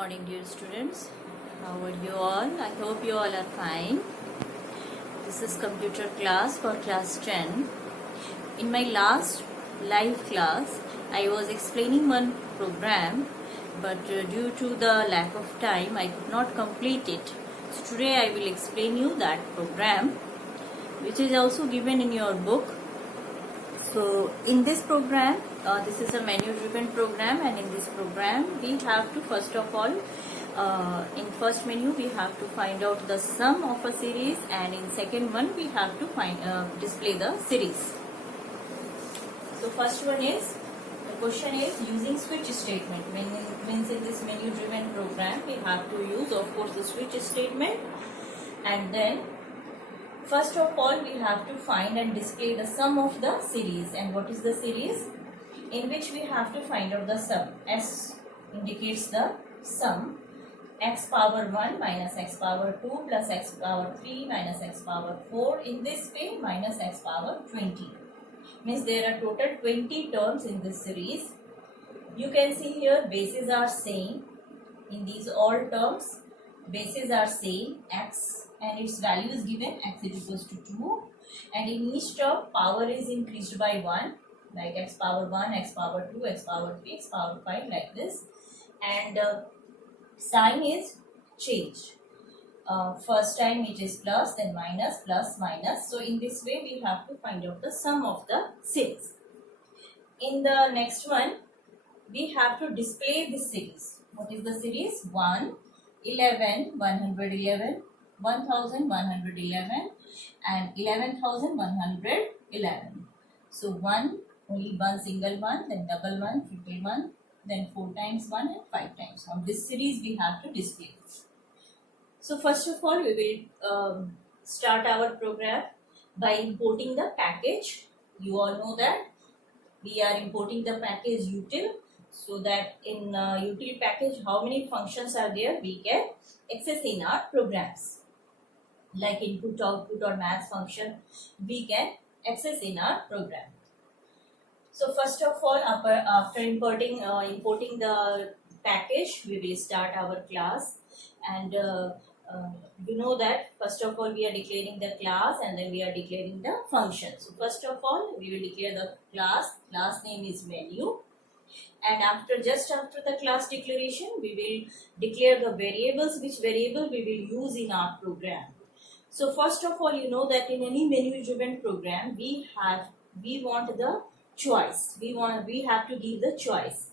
morning, dear students. How are you all? I hope you all are fine. This is computer class for class 10. In my last live class, I was explaining one program, but due to the lack of time, I could not complete it. So today I will explain you that program, which is also given in your book. So in this program, this is a menu driven program, and in this program we have to first of all in first menu we have to find out the sum of a series, and in second one we have to display the series. So first one is, the question is using switch statement. Means in this menu driven program we have to use of course the switch statement, and then first of all we have to find and display the sum of the series. And what is the series? In which we have to find out the sum. S indicates the sum. X power 1 minus x power 2 plus x power 3 minus x power 4. In this way minus x power 20. Means there are total 20 terms in this series. You can see here bases are same. In these all terms bases are same, x, and its value is given x is equals to 2, and in each term power is increased by 1, like x power 1, x power 2, x power 3, x power 5, like this, and sign is changed. First time it is plus, then minus, plus, minus. So in this way we have to find out the sum of the series. In the next one we have to display this series. What is the series? 1, 11, 111, 1111, and 11,111. So 1, only one single one, then double one, triple one, then 4 times 1 and 5 times. On this series we have to display. So first of all we will start our program by importing the package. You all know that we are importing the package util, so that in util package how many functions are there we can access in our programs, like input, output or math function we can access in our program. So first of all after importing the package we will start our class, and you know that first of all we are declaring the class and then we are declaring the function. So first of all we will declare the class name is menu, and just after the class declaration we will declare the variables, which variable we will use in our program. So first of all, you know that in any menu driven program we want the choice. We have to give the choice.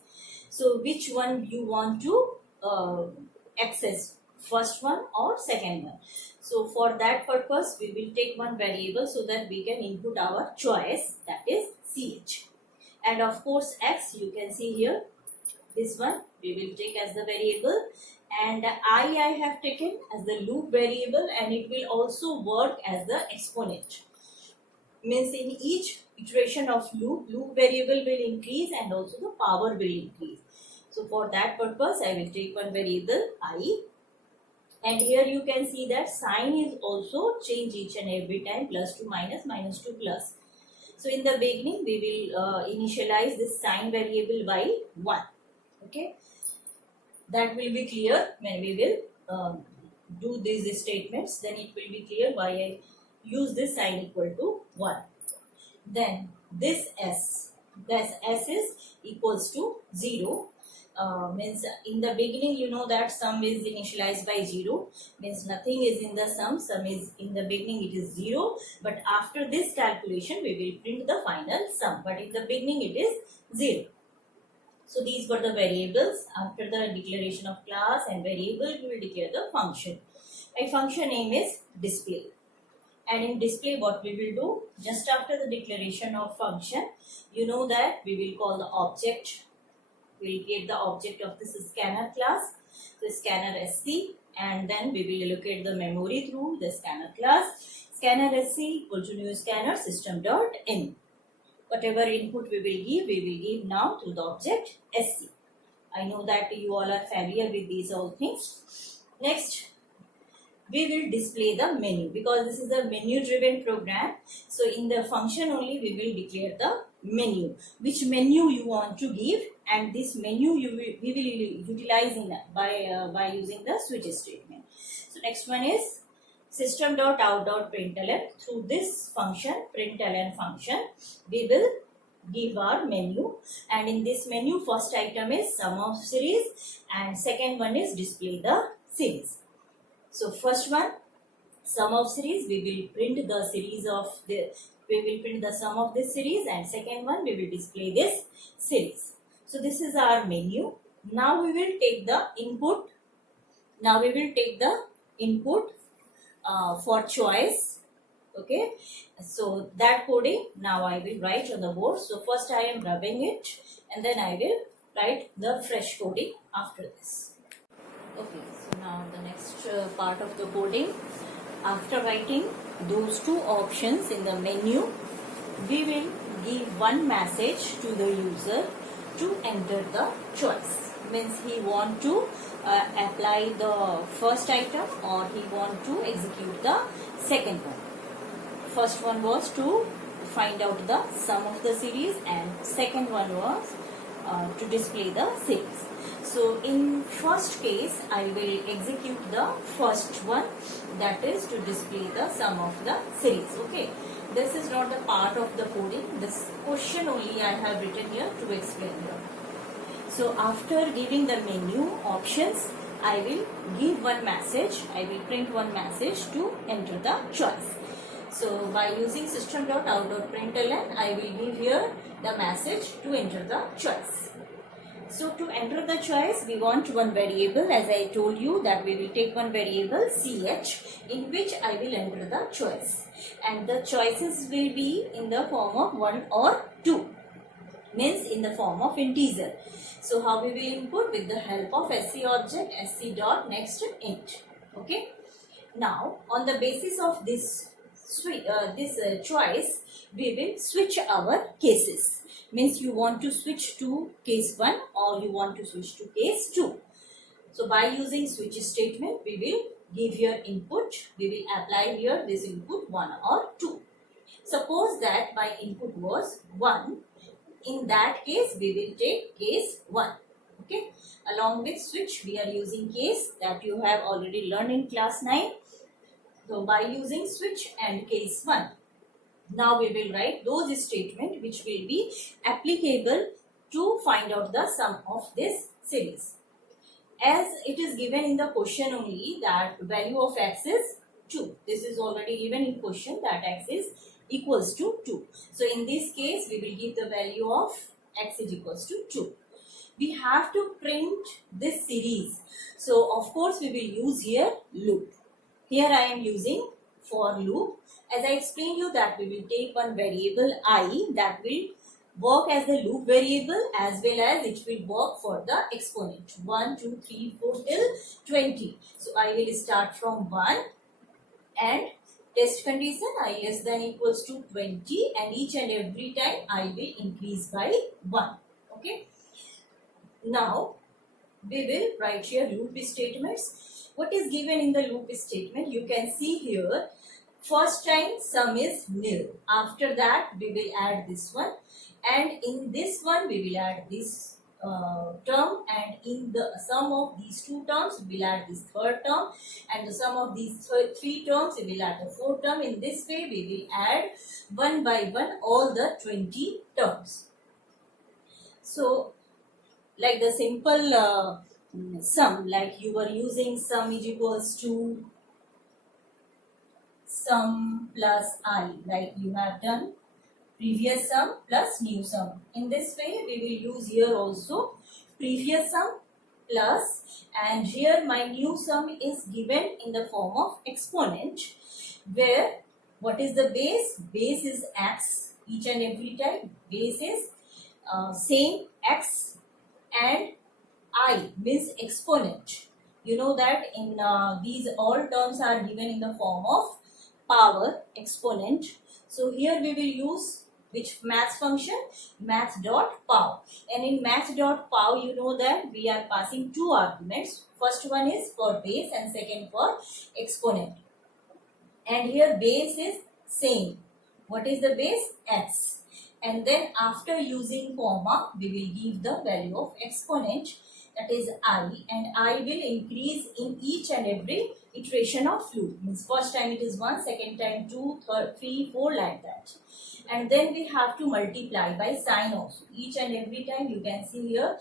So which one you want to access, first one or second one. So for that purpose we will take one variable so that we can input our choice, that is ch. And of course x, you can see here, this one we will take as the variable, and I have taken as the loop variable, and it will also work as the exponent. Means in each iteration of loop variable will increase and also the power will increase. So for that purpose I will take one variable I, and here you can see that sign is also change each and every time, plus to minus, minus to plus. So in the beginning we will initialize this sign variable by 1. Okay, that will be clear when we will do these statements. Then it will be clear why I use this sign equal to 1. Then this s is equals to 0. Means in the beginning you know that sum is initialized by 0, means nothing is in the sum is in the beginning it is 0, but after this calculation we will print the final sum, but in the beginning it is 0. So these were the variables. After the declaration of class and variable we will declare the function. My function name is display, and in display what we will do, just after the declaration of function you know that we will call the object. We will create the object of this scanner class, the scanner sc, and then we will allocate the memory through the scanner class. Scanner sc equal to new scanner system.in. Whatever input we will give now through the object sc. I know that you all are familiar with these all things. Next we will display the menu, because this is a menu driven program. So in the function only we will declare the menu, which menu you want to give and this menu we will utilize by using the switch statement. So next one is system.out.println. Through this function, println function, we will give our menu, and in this menu first item is sum of series and second one is display the series. So first one, sum of series, we will print the sum of this series, and second one we will display this series. So this is our menu. Now we will take the input. For choice. Okay, so that coding now I will write on the board. So first I am rubbing it, and then I will write the fresh coding after this. Okay, so now the next part of the coding. After writing those two options in the menu, we will give one message to the user to enter the choice. Means he want to apply the first item or he want to execute the second one. First one was to find out the sum of the series, and second one was to display the series. So in first case, I will execute the first one, that is to display the sum of the series. Okay, this is not the part of the coding. This question only I have written here to explain here. So after giving the menu options, I will give one message. I will print one message to enter the choice. So by using system.out.println, I will give here the message to enter the choice. So to enter the choice, we want one variable. As I told you that we will take one variable ch, in which I will enter the choice, and the choices will be in the form of 1 or 2, means in the form of integer. So how we will input? With the help of sc object sc.nextInt. Okay. Now on the basis of this choice, we will switch our cases. Means you want to switch to case 1 or you want to switch to case 2. So by using switch statement, we will give here input. We will apply here this input 1 or 2. Suppose that my input was 1. In that case, we will take case 1. Okay. Along with switch, we are using case that you have already learned in class 9. So by using switch and case 1, now we will write those statements which will be applicable to find out the sum of this series. As it is given in the question only that value of x is 2. This is already given in question that x is equals to 2. So in this case, we will give the value of x is equals to 2. We have to print this series. So of course, we will use here loop. Here I am using for loop. As I explained you that we will take one variable I that will work as the loop variable, as well as it will work for the exponent 1, 2, 3, 4 till 20. So I will start from 1 and test condition I less than equals to 20, and each and every time I will increase by 1. Okay. Now we will write here loop statements. What is given in the loop statement? You can see here, first time sum is nil. After that we will add this one, and in this one we will add this term, and in the sum of these two terms we will add this third term, and the sum of these three terms we will add the fourth term. In this way we will add one by one all the 20 terms. So like the simple sum, like you were using sum is equals to sum plus I, like you have done previous sum plus new sum. In this way we will use here also previous sum plus, and here my new sum is given in the form of exponent, where what is the base? Base is x. Each and every time base is same x, and I means exponent. You know that in these all terms are given in the form of power exponent. So here we will use which math function? Math.pow. And in math.pow, you know that we are passing two arguments. First one is for base and second for exponent. And here base is same. What is the base? X. and then after using comma we will give the value of exponent, that is I, and I will increase in each and every iteration of loop. Means first time it is 1, second time 2, third 3, 4, like that. And then we have to multiply by sign also. Each and every time you can see here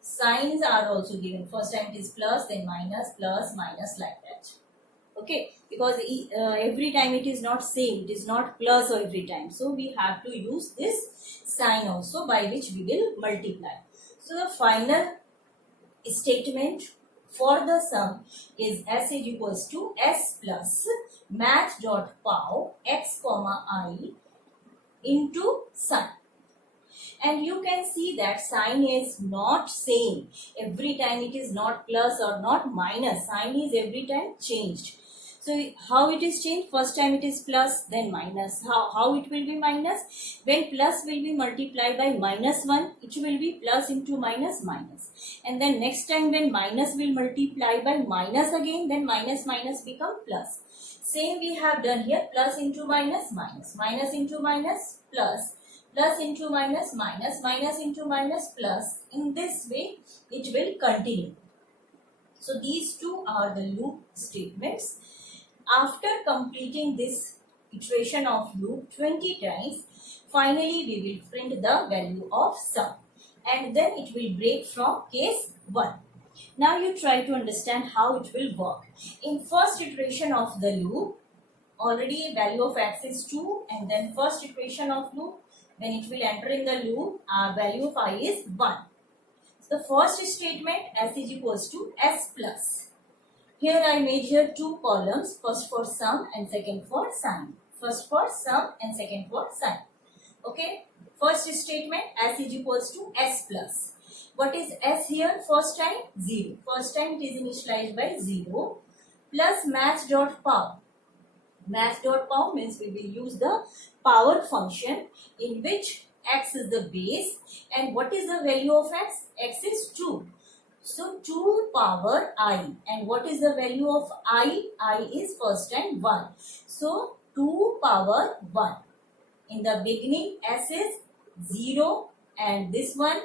signs are also given. First time it is plus, then minus, plus, minus, like that. Okay, because every time it is not same, it is not plus every time. So we have to use this sign also by which we will multiply. So the final statement for the sum is S is equals to S plus math.pow x comma I into sign. And you can see that sign is not same every time. It is not plus or not minus. Sign is every time changed. So how it is changed? First time it is plus, then minus. How it will be minus? When plus will be multiplied by minus 1, it will be plus into minus, minus. And then next time when minus will multiply by minus again, then minus, minus become plus. Same we have done here, plus into minus, minus, minus into minus, plus, plus into minus, minus, minus into minus, plus. In this way it will continue. So these two are the loop statements. After completing this iteration of loop 20 times, finally we will print the value of sum, and then it will break from case 1. Now you try to understand how it will work. In first iteration of the loop, already value of x is 2, and then first iteration of loop, when it will enter in the loop, our value of I is 1. So the first statement S is equals to S plus. Here I made here two columns, first for sum and second for sign. First for sum and second for sign. Okay. First statement S is equals to S plus. What is S here? First time 0. First time it is initialized by 0 plus math.pow. Math.pow means we will use the power function in which x is the base, and what is the value of x? X is 2. So 2 power I, and what is the value of I? I is first time 1. So 2 power 1. In the beginning S is 0 and this one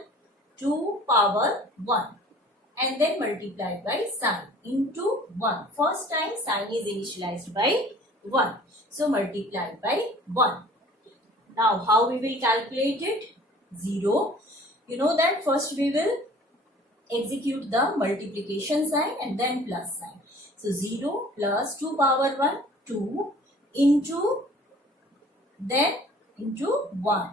2 power 1, and then multiplied by sign into 1. First time sign is initialized by 1. So multiplied by 1. Now how we will calculate it? 0. You know that first we will execute the multiplication sign and then plus sign. So 0 plus 2 power 1, 2 into, then into 1.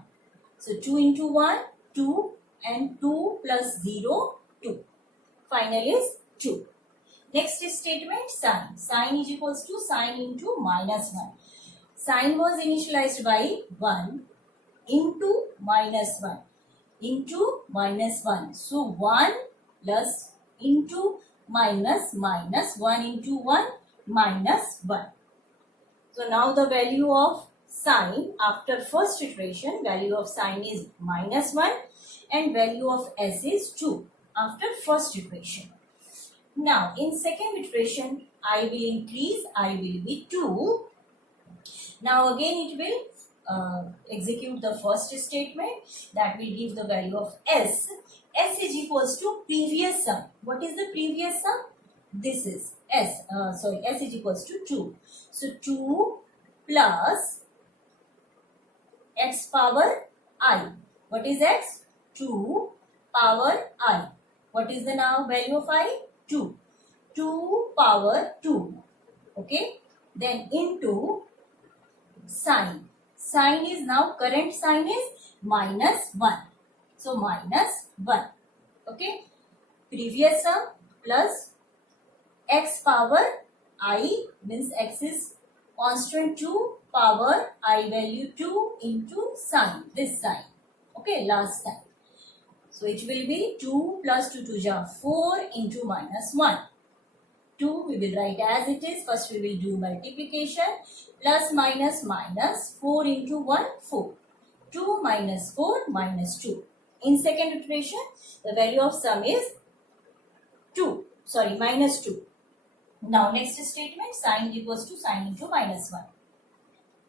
So 2 into 1, 2, and 2 plus 0, 2. Final is 2. Next statement, sign. Sign is equals to sign into minus 1. Sign was initialized by 1 into minus 1 into minus 1. So 1 plus into minus minus 1 into 1 minus 1. So now the value of sign after first iteration, value of sign is minus 1 and value of S is 2 after first iteration. Now in second iteration I will increase, I will be 2. Now again it will execute the first statement, that will give the value of S. S is equals to previous sum. What is the previous sum? This is S. S is equals to 2. So 2 plus x power I. What is x? 2 power I. What is the now value of I? 2. 2 power 2. Okay. Then into sign. Sign is now, current sign is minus 1. So minus 1. Okay. Previous sum plus x power I, means x is constant 2 power I value 2 into sign, this sign. Okay, last sign. So it will be 2 plus 2 to ja 4 into minus 1. 2 we will write as it is. First we will do multiplication. Plus minus minus 4 into 1, 4. 2 minus 4 minus 2. In second iteration, the value of sum is minus 2. Now next statement, sign equals to sign into minus 1.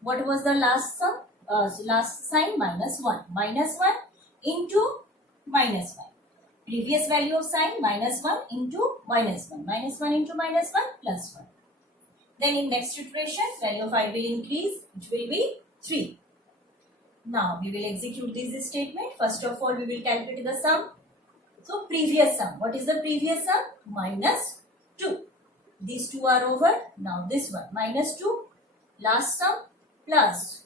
What was the last sum? so last sign minus 1. Minus 1 into minus 1. Previous value of sign minus 1 into minus 1. Minus 1 into minus 1 plus 1. Then in next iteration, value of I will increase. It will be 3. Now we will execute this statement. First of all, we will calculate the sum. So previous sum. What is the previous sum? Minus 2. These two are over. Now this one minus 2. Last sum plus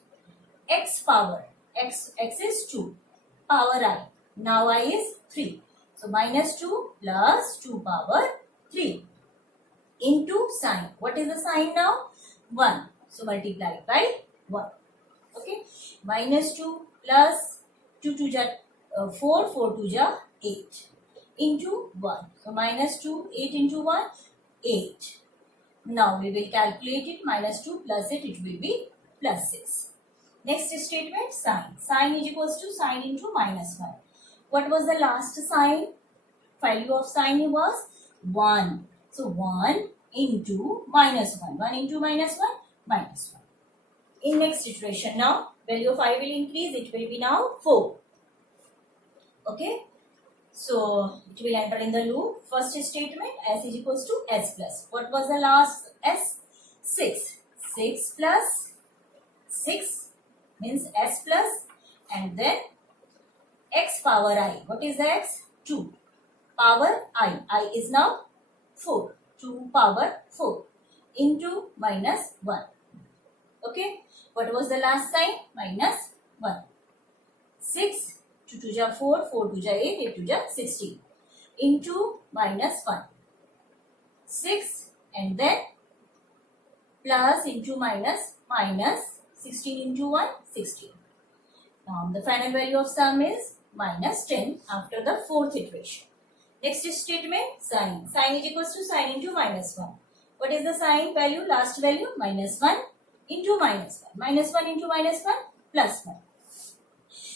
x power. X is 2. Power I. Now I is 3. So minus 2 plus 2 power 3 into sign. What is the sign now? 1. So multiply by 1. Okay. Minus 2 plus 2 to ja 4. 4 to ja 8 into 1. So minus 2, 8 into 1, 8. Now we will calculate it. Minus 2 plus it will be plus 6. Next statement, sign. Sign is equals to sign into minus 1. What was the last sign? Value of sign was 1. So 1 into minus 1. 1 into minus 1, minus 1. In next iteration now, value of I will increase. It will be now 4. Okay. So it will enter in the loop. First statement, s is equals to s plus. What was the last s? 6. 6 plus 6 means s plus, and then x power I. What is the x? 2. Power I. I is now 4. 2 power 4 into minus 1. Okay. What was the last sign? Minus 1. 6. 2 to ja 4. 4 to ja 8. 8 to ja 16. Into minus 1. 6 and then plus into minus. Minus 16 into 1. 16. Now the final value of sum is minus 10 after the fourth iteration. Next statement, sign. Sign is equals to sign into minus 1. What is the sign value? Last value minus 1 into minus 1. Minus 1 into minus 1 plus 1.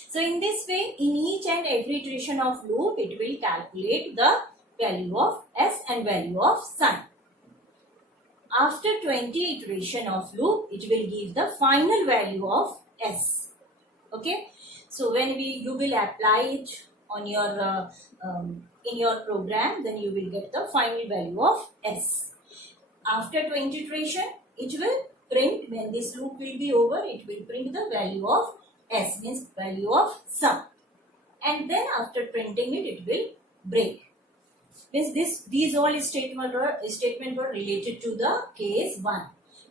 So in this way, in each and every iteration of loop, it will calculate the value of s and value of sign. After 20 iteration of loop, it will give the final value of s. Okay. So when you will apply it on your in your program, then you will get the final value of s. After 20 iteration, it will print, when this loop will be over, it will print the value of s, means value of sum. And then after printing it, it will break. Means these all statements were related to the case 1.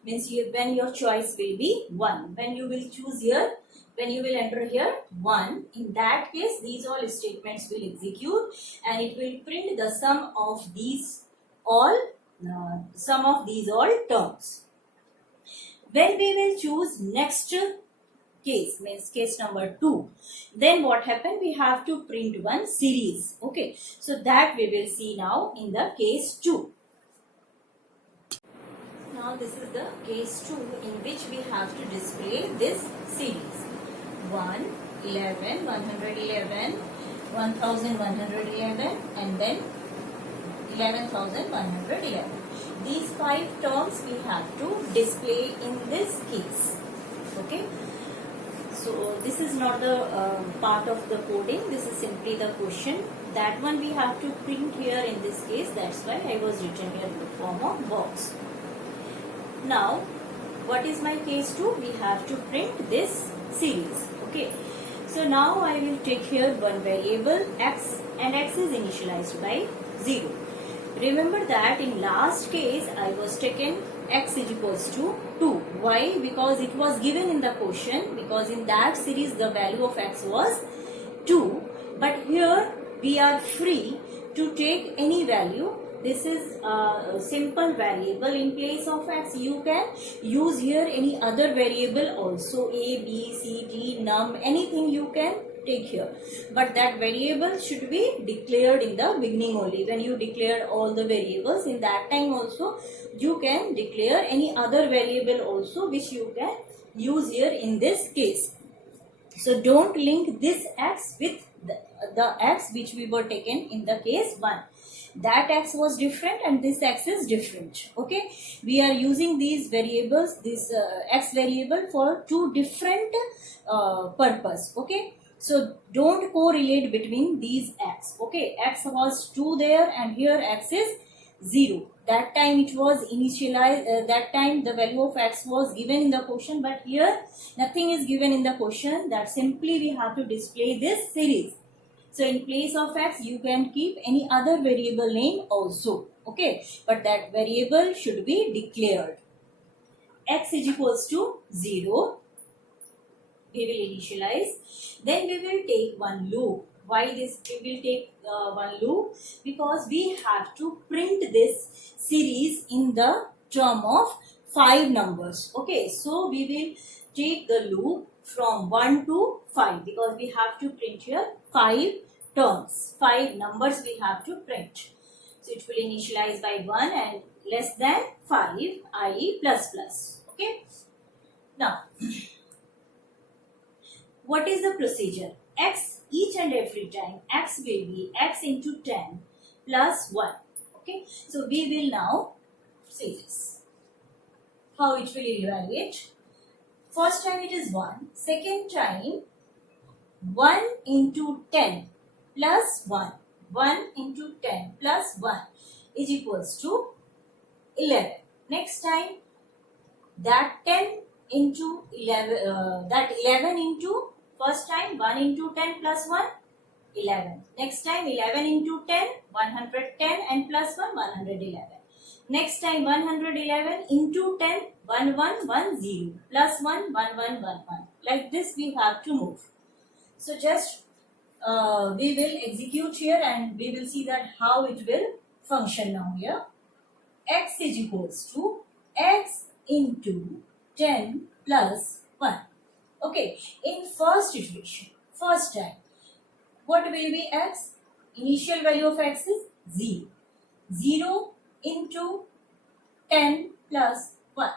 Means when your choice will be 1. When you will choose here, when you will enter here 1, in that case these all statements will execute and it will print the sum of these all terms. When we will choose next case, means case number 2, then what happened? We have to print one series. Okay, so that we will see now in the case 2. Now this is the case 2 in which we have to display this series. 1, 11, 111, 1111 and then 11,111. These 5 terms we have to display in this case. Okay. So this is not the part of the coding. This is simply the question. That one we have to print here in this case. That's why I was written here in the form of box. Now, what is my case 2? We have to print this series. Okay. So now I will take here one variable x, and x is initialized by 0. Remember that in last case I was taken x is equals to 2. Why? Because it was given in the question, because in that series the value of x was 2. But here we are free to take any value. This is a simple variable. In place of x you can use here any other variable also, a, b, c, d, num, anything you can take here. But that variable should be declared in the beginning only. When you declare all the variables, in that time also you can declare any other variable also which you can use here in this case. So don't link this x with the x which we were taken in the case 1. That x was different and this x is different. Okay, we are using these variables, this x variable for two different purpose. Okay, so don't correlate between these x. Okay, x was 2 there and here x is 0. That time it was initialized, that time the value of x was given in the question, but here nothing is given in the question. That simply we have to display this series. So in place of x, you can keep any other variable name also. Okay, but that variable should be declared. X is equals to 0. We will initialize. Then we will take one loop. Why this we will take one loop? Because we have to print this series in the term of 5 numbers. Okay, so we will take the loop from 1 to 5 because we have to print here 5 terms, 5 numbers we have to print. So it will initialize by 1 and less than 5, i.e. plus plus. Okay. Now, what is the procedure? X, each and every time x will be x into 10 plus 1. Okay. So we will now see this. How it will evaluate. First time it is 1. Second time 1 into 10 plus 1. 1 into 10 plus 1 is equals to 11. Next time that 10 into 11, that 11 into first time 1 into 10 plus 1, 11. Next time 11 into 10, 110 and plus 1, 111. Next time 111 into 10, 1110 plus 1, 1111. Like this we have to move. So just we will execute here and we will see that how it will function now here. X is equals to x into 10 plus 1. Okay, in first iteration, first time, what will be x? Initial value of x is 0. 0 into 10 plus 1.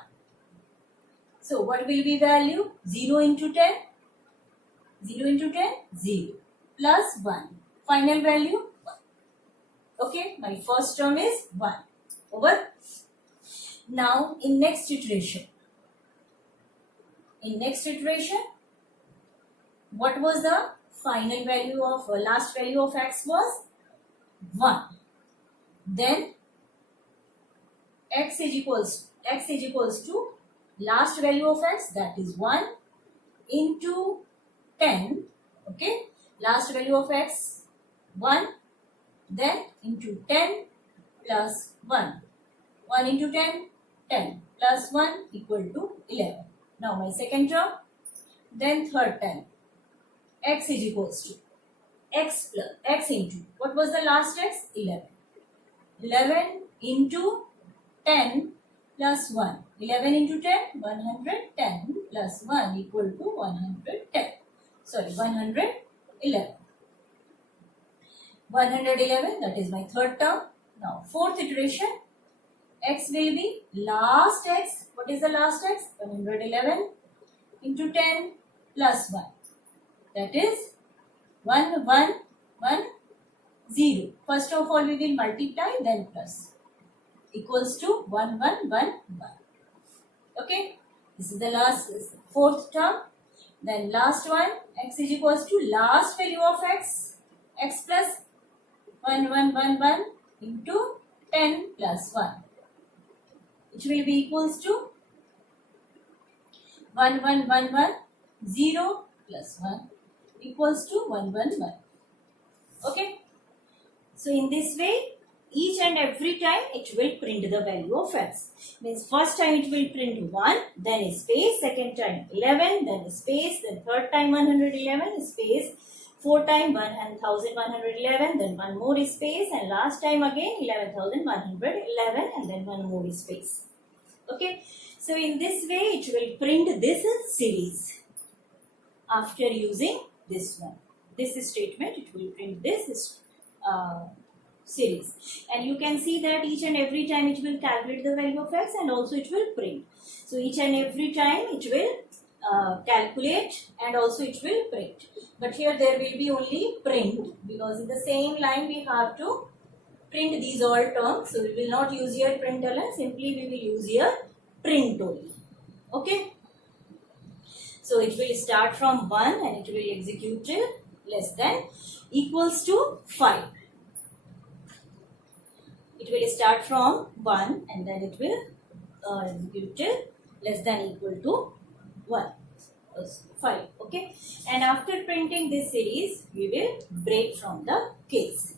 So what will be value? 0 into 10? 0 into 10? 0. Plus 1. Final value 1. Okay, my first term is 1. Over. Now in next iteration. In next iteration, what was the final value of last value of x was 1. Then x is equals to last value of x, that is 1 into 10. Okay, last value of x 1, then into 10 plus 1. 1 into 10, 10 plus 1 equal to 11. Now my second term, then third time, x is equals to x plus x into, what was the last x? 11. 11 into 10 plus 1. 11 into 10, 110 plus 1 equal to 110. Sorry, 111. 111, that is my third term. Now fourth iteration, x will be last x. What is the last x? 111 into 10 plus 1. That is 1, 1, 1, 0. First of all, we will multiply, then plus. Equals to 1, 1, 1, 1. Okay. This is the last, fourth term. Then last one, x is equals to last value of x. X plus 1, 1, 1, 1 into 10 plus 1. Which will be equals to 1, 1, 1, 1, 0 plus 1 equals to 1, 1, 1. Okay. So in this way, each and every time it will print the value of x. Means first time it will print 1, then a space, second time 11, then a space, then third time 111, space, fourth time 1111, then one more space, and last time again 11,111 and then one more space. Okay. So in this way it will print this series after using this one. This statement, it will print this series, and you can see that each and every time it will calculate the value of x and also it will print. So each and every time it will calculate, and also it will print. But here there will be only print, because in the same line we have to print these all terms. So we will not use here println, simply we will use here print only. Okay. So it will start from 1 and it will execute till less than equals to 5. It will start from 1 and then it will execute till less than equal to 1. 5. Okay. And after printing this series, we will break from the case.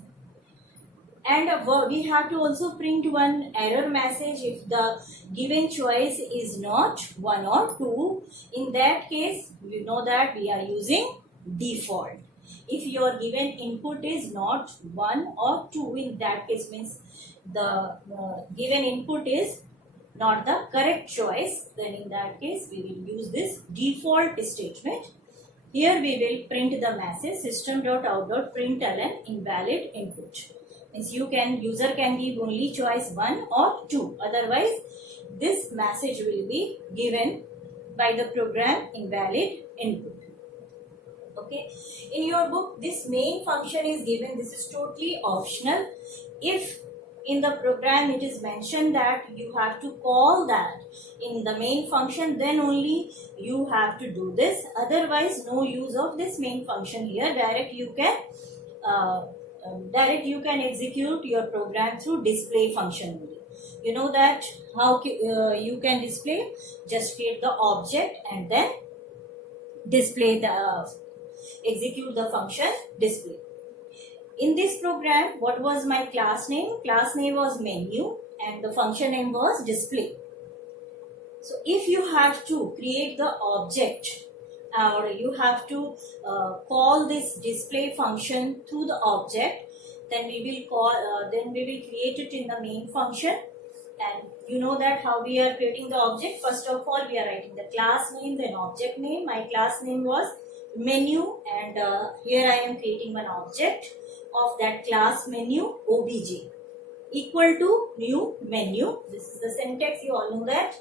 And we have to also print one error message if the given choice is not 1 or 2. In that case, we know that we are using default. If your given input is not 1 or 2, in that case means the given input is not the correct choice, then in that case we will use this default statement. Here we will print the message system.out.println invalid input. Means user can give only choice 1 or 2. Otherwise, this message will be given by the program invalid input. Okay. In your book, this main function is given. This is totally optional. If in the program it is mentioned that you have to call that in the main function, then only you have to do this. Otherwise, no use of this main function here. Direct you can execute your program through display function only. You know that how you can display? Just create the object and then display execute the function display. In this program, what was my class name? Class name was menu and the function name was display. So if you have to create the object or you have to call this display function through the object, then we will create it in the main function. And you know that how we are creating the object. First of all, we are writing the class name, then object name. My class name was menu, and here I am creating one object of that class menu obj equal to new menu. This is the syntax, you all know that.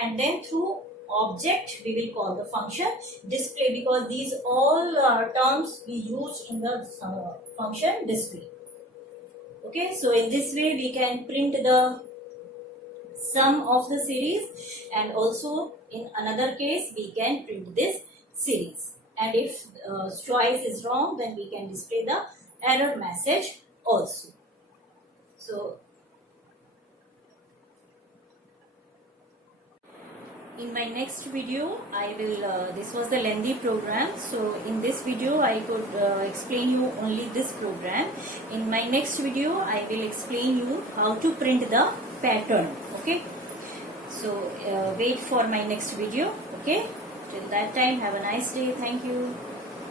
And then through object we will call the function display, because these all terms we use in the function display. Okay, so in this way we can print the sum of the series, and also in another case we can print this series. And if choice is wrong, then we can display the error message also. So in my next video I will this was the lengthy program, so in this video I could explain you only this program. In my next video I will explain you how to print the pattern. Okay, so wait for my next video. Okay, till that time, have a nice day. Thank you.